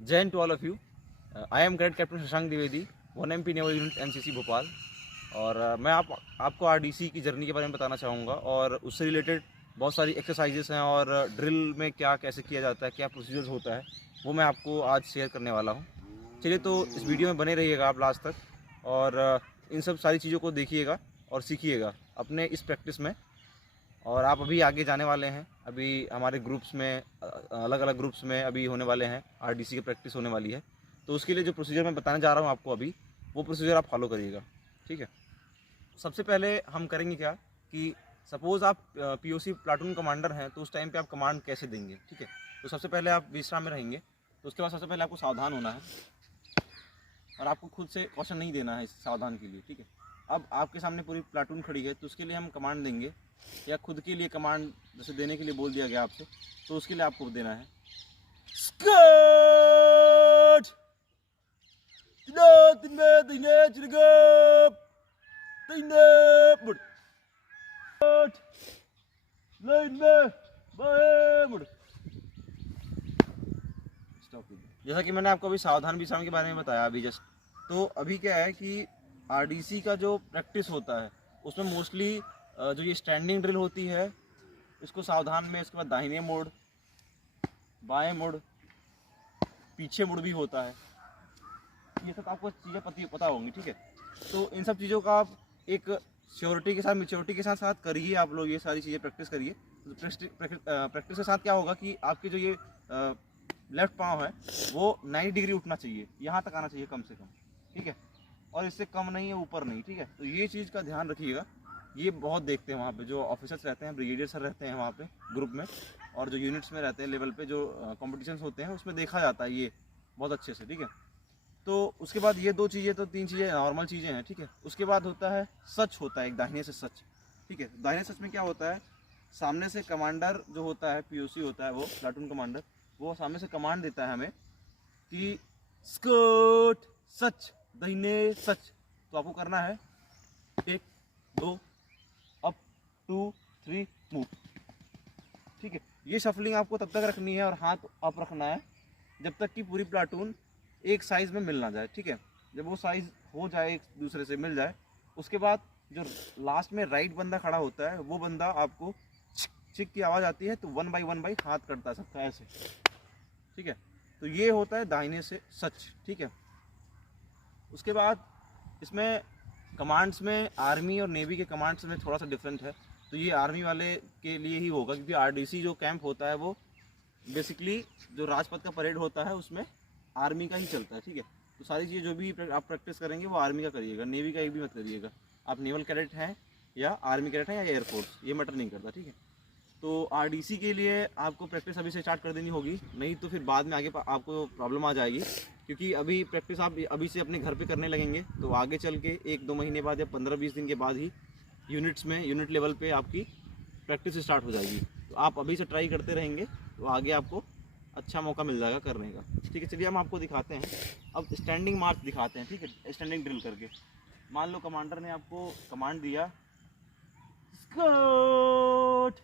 जय Hind to all of you. I am cadet captain Shashank Dwivedi, 1MP naval unit NCC Bhopal. और मैं आपको आरडीसी की जर्नी के बारे में बताना चाहूँगा और उससे रिलेटेड बहुत सारी एक्सरसाइजेस हैं और ड्रिल में क्या कैसे किया जाता है, क्या प्रोसीजर्स होता है, वो मैं आपको आज शेयर करने वाला हूँ। चलिए, तो इस वीडियो में बने रहिएगा आप लास्ट तक और इन सब सारी चीज़ों को देखिएगा और सीखिएगा अपने इस प्रैक्टिस में। और आप अभी आगे जाने वाले हैं, अभी हमारे ग्रुप्स में अलग अलग ग्रुप्स में अभी होने वाले हैं, आरडीसी की प्रैक्टिस होने वाली है। तो उसके लिए जो प्रोसीजर मैं बताने जा रहा हूँ आपको अभी, वो प्रोसीजर आप फॉलो करिएगा, ठीक है। सबसे पहले हम करेंगे क्या कि सपोज़ आप पीओसी प्लाटून कमांडर हैं, तो उस टाइम पे आप कमांड कैसे देंगे, ठीक है। तो सबसे पहले आप विश्राम में रहेंगे, तो उसके बाद सबसे पहले आपको सावधान होना है और आपको खुद से क्वेश्चन नहीं देना है इस सावधान के लिए, ठीक है। अब आपके सामने पूरी प्लाटून खड़ी है, तो उसके लिए हम कमांड देंगे या खुद के लिए कमांड जैसे देने के लिए बोल दिया गया आपसे, तो उसके लिए आपको देना है स्कर्ट, जैसा कि मैंने आपको अभी सावधान विश्राम के बारे में बताया अभी जस्ट। तो अभी क्या है कि आरडीसी का जो प्रैक्टिस होता है उसमें मोस्टली जो ये स्टैंडिंग ड्रिल होती है, इसको सावधान में, इसके बाद दाहिने मुड़, बाएं मुड़, पीछे मुड़ भी होता है। ये सब आपको चीज़ें पता होंगी, ठीक है। तो इन सब चीज़ों का आप एक श्योरिटी के साथ, मैच्योरिटी के साथ साथ करिए, आप लोग ये सारी चीज़ें प्रैक्टिस करिए। तो प्रैक्टिस के साथ क्या होगा कि आपके जो ये लेफ्ट पाँव है वो 90 डिग्री उठना चाहिए, यहाँ तक आना चाहिए कम से कम, ठीक है। और इससे कम नहीं है, ऊपर नहीं, ठीक है। तो ये चीज़ का ध्यान रखिएगा। ये बहुत देखते हैं वहाँ पे जो ऑफिसर्स रहते हैं, ब्रिगेडियर सर रहते हैं वहाँ पे ग्रुप में, और जो यूनिट्स में रहते हैं लेवल पे जो कॉम्पिटिशन्स होते हैं उसमें देखा जाता है ये बहुत अच्छे से, ठीक है। तो उसके बाद ये दो चीज़ें, तो तीन चीज़ें नॉर्मल चीज़ें हैं, ठीक है। उसके बाद होता है सच, होता है एक दाहिने से सच, ठीक है। दाहिने सच में क्या होता है, सामने से कमांडर जो होता है, पीओसी होता है वो प्लाटून कमांडर, वो सामने से कमांड देता है हमें कि स्कर्ट सच, दाहिने सच। तो आपको करना है 1 2 अप 2 3 मूव, ठीक है। ये शफलिंग आपको तब तक रखनी है और हाथ अप रखना है जब तक कि पूरी प्लाटून एक साइज़ में मिल ना जाए, ठीक है। जब वो साइज़ हो जाए, एक दूसरे से मिल जाए, उसके बाद जो लास्ट में राइट बंदा खड़ा होता है वो बंदा आपको चिक की आवाज़ आती है तो 1 बाई हाथ करता है सबका ऐसे, ठीक है। तो ये होता है दाहिने से सच, ठीक है। उसके बाद इसमें कमांड्स में आर्मी और नेवी के कमांड्स में थोड़ा सा डिफरेंट है। तो ये आर्मी वाले के लिए ही होगा, क्योंकि आरडीसी जो कैंप होता है वो बेसिकली जो राजपथ का परेड होता है उसमें आर्मी का ही चलता है, ठीक है। तो सारी चीज़ें जो भी आप प्रैक्टिस करेंगे वो आर्मी का करिएगा, नेवी का एक भी मत करिएगा। आप नेवल कैडेट हैं या आर्मी कैडेट हैं या एयरफोर्स, ये मैटर नहीं करता, ठीक है। तो आरडीसी के लिए आपको प्रैक्टिस अभी से स्टार्ट कर देनी होगी, नहीं तो फिर बाद में आगे आपको प्रॉब्लम आ जाएगी। क्योंकि अभी प्रैक्टिस आप अभी से अपने घर पे करने लगेंगे तो आगे चल के 1-2 महीने बाद या 15-20 दिन के बाद ही यूनिट्स में, यूनिट लेवल पे आपकी प्रैक्टिस स्टार्ट हो जाएगी। तो आप अभी से ट्राई करते रहेंगे तो आगे आपको अच्छा मौका मिल जाएगा करने का, ठीक है। चलिए हम आपको दिखाते हैं, अब स्टैंडिंग मार्च दिखाते हैं, ठीक है, स्टैंडिंग ड्रिल करके। मान लो कमांडर ने आपको कमांड दिया स्कर्ट,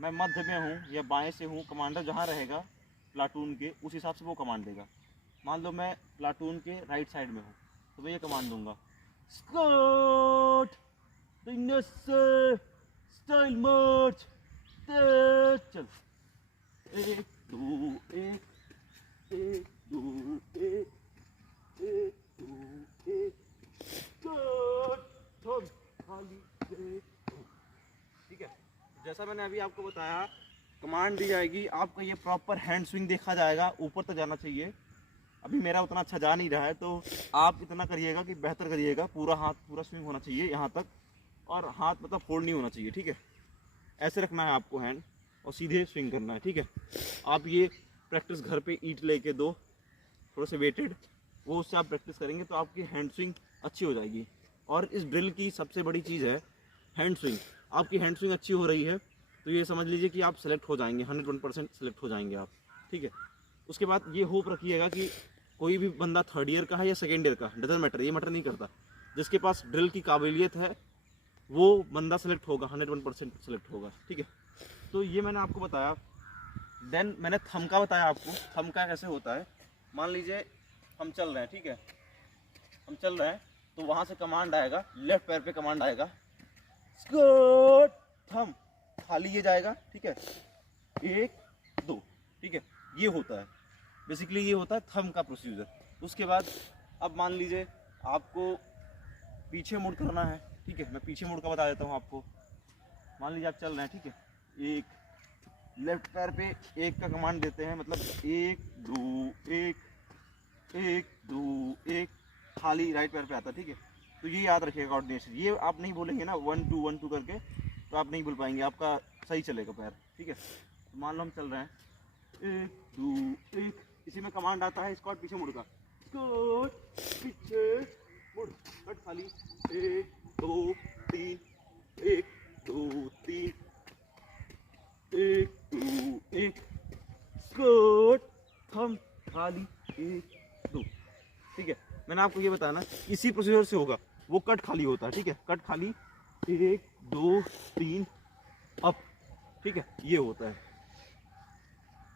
मैं मध्य में हूँ या बाएं से हूँ, कमांडर जहाँ रहेगा प्लाटून के उस हिसाब से वो कमांड देगा। मान लो मैं प्लाटून के राइट साइड में हूँ तो मैं ये कमांड दूंगा स्कर्ट, स्टाइल मार्च, चल 1 2 1 1 2 1 1 2 1 खाली, ठीक है। जैसा मैंने अभी आपको बताया, कमांड दी जाएगी, आपका ये प्रॉपर हैंड स्विंग देखा जाएगा, ऊपर तक जाना चाहिए। अभी मेरा उतना अच्छा जा नहीं रहा है तो आप इतना करिएगा कि बेहतर करिएगा, पूरा हाथ पूरा स्विंग होना चाहिए यहाँ तक, और हाथ मतलब फोल्ड नहीं होना चाहिए, ठीक है। ऐसे रखना है आपको हैंड और सीधे स्विंग करना है, ठीक है। आप ये प्रैक्टिस घर पे ईंट लेके दो थोड़े से वेटेड, वो उससे आप प्रैक्टिस करेंगे तो आपकी हैंड स्विंग अच्छी हो जाएगी। और इस ड्रिल की सबसे बड़ी चीज़ है हैंड स्विंग। आपकी हैंड स्विंग अच्छी हो रही है तो ये समझ लीजिए कि आप सेलेक्ट हो जाएंगे, 101% सेलेक्ट हो जाएंगे आप, ठीक है। उसके बाद ये होप रखिएगा कि कोई भी बंदा 3rd ईयर का है या 2nd ईयर का, डजंट मैटर, ये मैटर नहीं करता, जिसके पास ड्रिल की काबिलियत है वो बंदा सेलेक्ट होगा, 101% सेलेक्ट होगा, ठीक है। तो ये मैंने आपको बताया देन मैंने थंब का बताया आपको, थंब का कैसे होता है। मान लीजिए हम चल रहे हैं, ठीक है, हम चल रहे हैं तो वहाँ से कमांड आएगा, लेफ्ट पैर पे कमांड आएगा, स्कर्ट थंब, खाली ये जाएगा, ठीक है, 1 2, ठीक है, ये होता है बेसिकली, ये होता है थंब का प्रोसीजर। उसके बाद अब मान लीजिए आपको पीछे मुड़ करना है, ठीक है, मैं पीछे मुड़ का बता देता हूँ आपको। मान लीजिए आप चल रहे हैं, ठीक है, एक लेफ्ट पैर पे 1 का कमांड देते हैं, मतलब 1 2 1 1 2 1, खाली राइट पैर पे आता है, ठीक है। तो ये याद रखिएगा कोऑर्डिनेशन, ये आप नहीं बोलेंगे ना 1 2 1 2 करके, तो आप नहीं बोल पाएंगे, आपका सही चलेगा पैर, ठीक है। तो मान लो हम चल रहे हैं 1 2 1, इसी में कमांड आता है स्क्वाट पीछे मुड़ का, स्क्वाट पीछे मुड़, कट खाली 1 2 3 1 2 3 1 2 1, स्क्वाट थंब खाली 1 2, ठीक है। मैंने आपको ये बताया ना, इसी प्रोसीजर से होगा, वो कट खाली होता है, ठीक है, कट खाली 1 2 3 अप, ठीक है, ये होता है।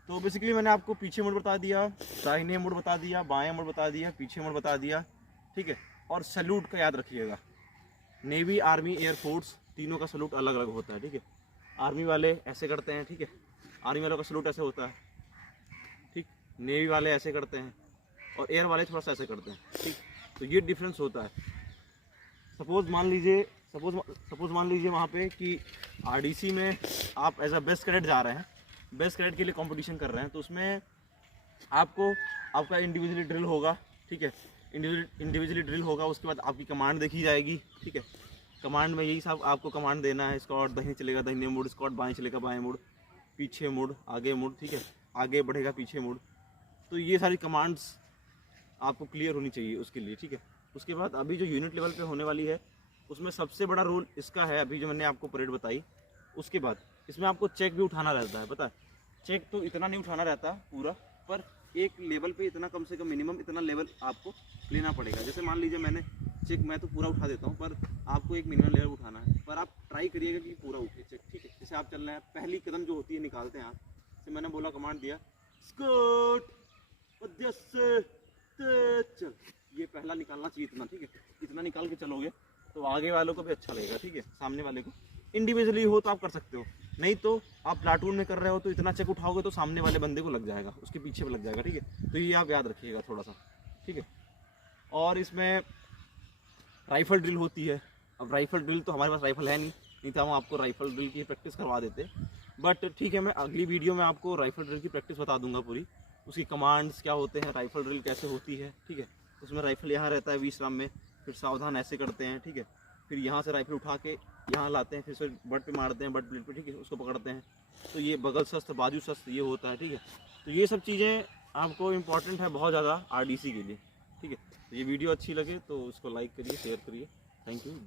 तो बेसिकली मैंने आपको पीछे मुड़ बता दिया, दाहिने मुड़ बता दिया, बाएं मुड़ बता दिया, पीछे मुड़ बता दिया, ठीक है। और सैल्यूट का याद रखिएगा, नेवी आर्मी एयरफोर्स तीनों का सैल्यूट अलग अलग होता है, ठीक है। आर्मी वाले ऐसे करते हैं, ठीक है, आर्मी वालों का सैल्यूट ऐसे होता है, ठीक, नेवी वाले ऐसे करते हैं और एयर वाले थोड़ा सा ऐसे करते हैं, ठीक। तो ये डिफरेंस होता है। सपोज मान लीजिए वहाँ पे कि आरडीसी में आप एज अ बेस्ट कैडेट जा रहे हैं, बेस्ट कैडेट के लिए कंपटीशन कर रहे हैं, तो उसमें आपका इंडिविजुअली ड्रिल होगा, ठीक है, इंडिविजुअली ड्रिल होगा। उसके बाद आपकी कमांड देखी जाएगी, ठीक है, कमांड में यही सब आपको कमांड देना है, स्क्वाट दाहिने चलेगा दाहिने मुड़, स्क्वाट बाएं चलेगा बाएं मुड़, पीछे मुड़ आगे मुड़, ठीक है, आगे बढ़ेगा पीछे मुड़। तो ये सारी कमांड्स आपको क्लियर होनी चाहिए उसके लिए, ठीक है। उसके बाद अभी जो यूनिट लेवल पे होने वाली है, उसमें सबसे बड़ा रोल इसका है, अभी जो मैंने आपको परेड बताई। उसके बाद इसमें आपको चेक भी उठाना रहता है, पता है, चेक तो इतना नहीं उठाना रहता पूरा, पर एक लेवल पे इतना, कम से कम मिनिमम इतना लेवल आपको लेना पड़ेगा। जैसे मान लीजिए मैंने चेक, मैं तो पूरा उठा देता हूँ, पर आपको एक मिनिमम लेवल उठाना है, पर आप ट्राई करिएगा कि पूरा उठे चेक, ठीक है। जैसे आप चल रहे हैं, पहली कदम जो होती है निकालते हैं आप, जैसे मैंने बोला, कमांड दिया, स्कर्ट चल, ये पहला निकालना चाहिए इतना, ठीक है, इतना निकाल के चलोगे तो आगे वालों को भी अच्छा लगेगा, ठीक है, सामने वाले को। इंडिविजुअली हो तो आप कर सकते हो, नहीं तो आप प्लाटून में कर रहे हो तो इतना चेक उठाओगे तो सामने वाले बंदे को लग जाएगा, उसके पीछे भी लग जाएगा, ठीक है। तो ये आप याद रखिएगा थोड़ा सा, ठीक है। और इसमें राइफल ड्रिल होती है। अब राइफल ड्रिल तो हमारे पास राइफल है नहीं तो हम आपको राइफल ड्रिल की प्रैक्टिस करवा देते, बट ठीक है, मैं अगली वीडियो में आपको राइफल ड्रिल की प्रैक्टिस बता दूंगा पूरी, उसकी कमांड्स क्या होते हैं, राइफल ड्रिल कैसे होती है, ठीक है। उसमें राइफल यहाँ रहता है विश्राम में, फिर सावधान ऐसे करते हैं, ठीक है, फिर यहाँ से राइफल उठा के यहाँ लाते हैं, फिर से बट पे मारते हैं, बट प्लेट पे, ठीक है, उसको पकड़ते हैं। तो ये बगल शस्त्र, बाजू शस्त्र, ये होता है, ठीक है। तो ये सब चीज़ें आपको इम्पॉर्टेंट है बहुत ज़्यादा आरडीसी के लिए, ठीक है। तो ये वीडियो अच्छी लगे तो उसको लाइक करिए, शेयर करिए, थैंक यू।